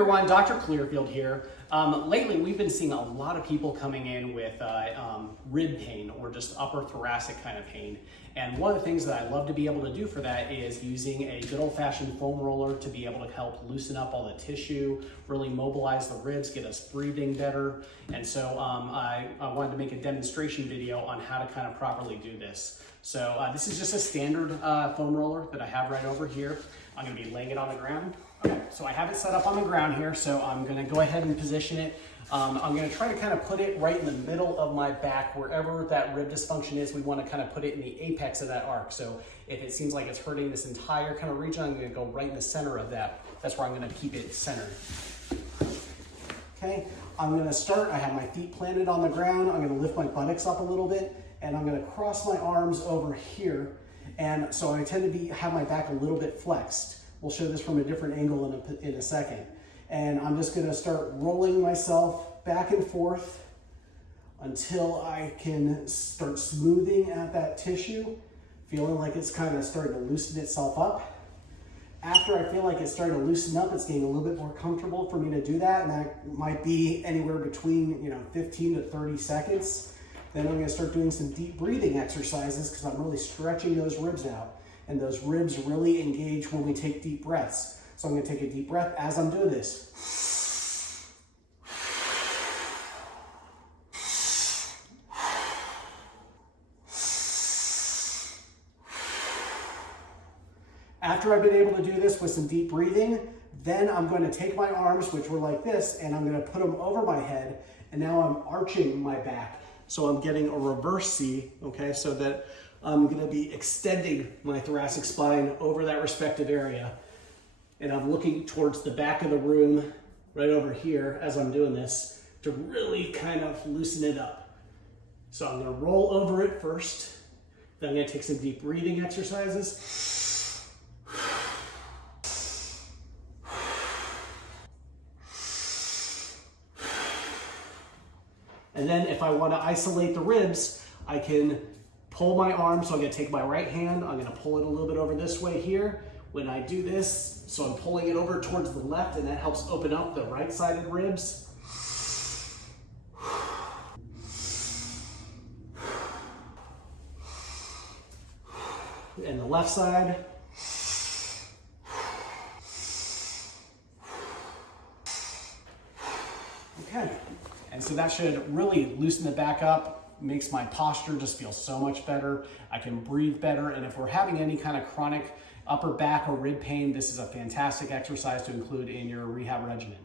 everyone, Dr. Clearfield here. Lately, we've been seeing a lot of people coming in with rib pain or just upper thoracic kind of pain. And one of the things that I love to be able to do for that is using a good old-fashioned foam roller to be able to help loosen up all the tissue, really mobilize the ribs, get us breathing better. And so I wanted to make a demonstration video on how to kind of properly do this. So this is just a standard foam roller that I have right over here. I'm going to be laying it on the ground. Okay, so I have it set up on the ground here, so I'm going to go ahead and position it. I'm going to try to kind of put it right in the middle of my back, wherever that rib dysfunction is. We want to kind of put it in the apex of that arc. So if it seems like it's hurting this entire kind of region, I'm going to go right in the center of that. That's where I'm going to keep it centered. Okay, I'm going to start. I have my feet planted on the ground. I'm going to lift my buttocks up a little bit, and I'm going to cross my arms over here. And so I tend to have my back a little bit flexed. We'll show this from a different angle in a second. And I'm just gonna start rolling myself back and forth until I can start smoothing at that tissue, feeling like it's kind of starting to loosen itself up. After I feel like it's starting to loosen up, it's getting a little bit more comfortable for me to do that, and that might be anywhere between 15 to 30 seconds. Then I'm gonna start doing some deep breathing exercises because I'm really stretching those ribs out. And those ribs really engage when we take deep breaths. So I'm going to take a deep breath as I'm doing this. After I've been able to do this with some deep breathing, then I'm going to take my arms, which were like this, and I'm going to put them over my head. And now I'm arching my back. So I'm getting a reverse C, okay, so that I'm going to be extending my thoracic spine over that respective area. And I'm looking towards the back of the room right over here as I'm doing this to really kind of loosen it up. So I'm going to roll over it first. Then I'm going to take some deep breathing exercises. And then if I want to isolate the ribs, I can pull my arm. So I'm going to take my right hand, I'm going to pull it a little bit over this way here. When I do this, so I'm pulling it over towards the left, and that helps open up the right-sided ribs. And the left side. Okay, and so that should really loosen it back up. Makes my posture just feel so much better. I can breathe better. And if we're having any kind of chronic upper back or rib pain, this is a fantastic exercise to include in your rehab regimen.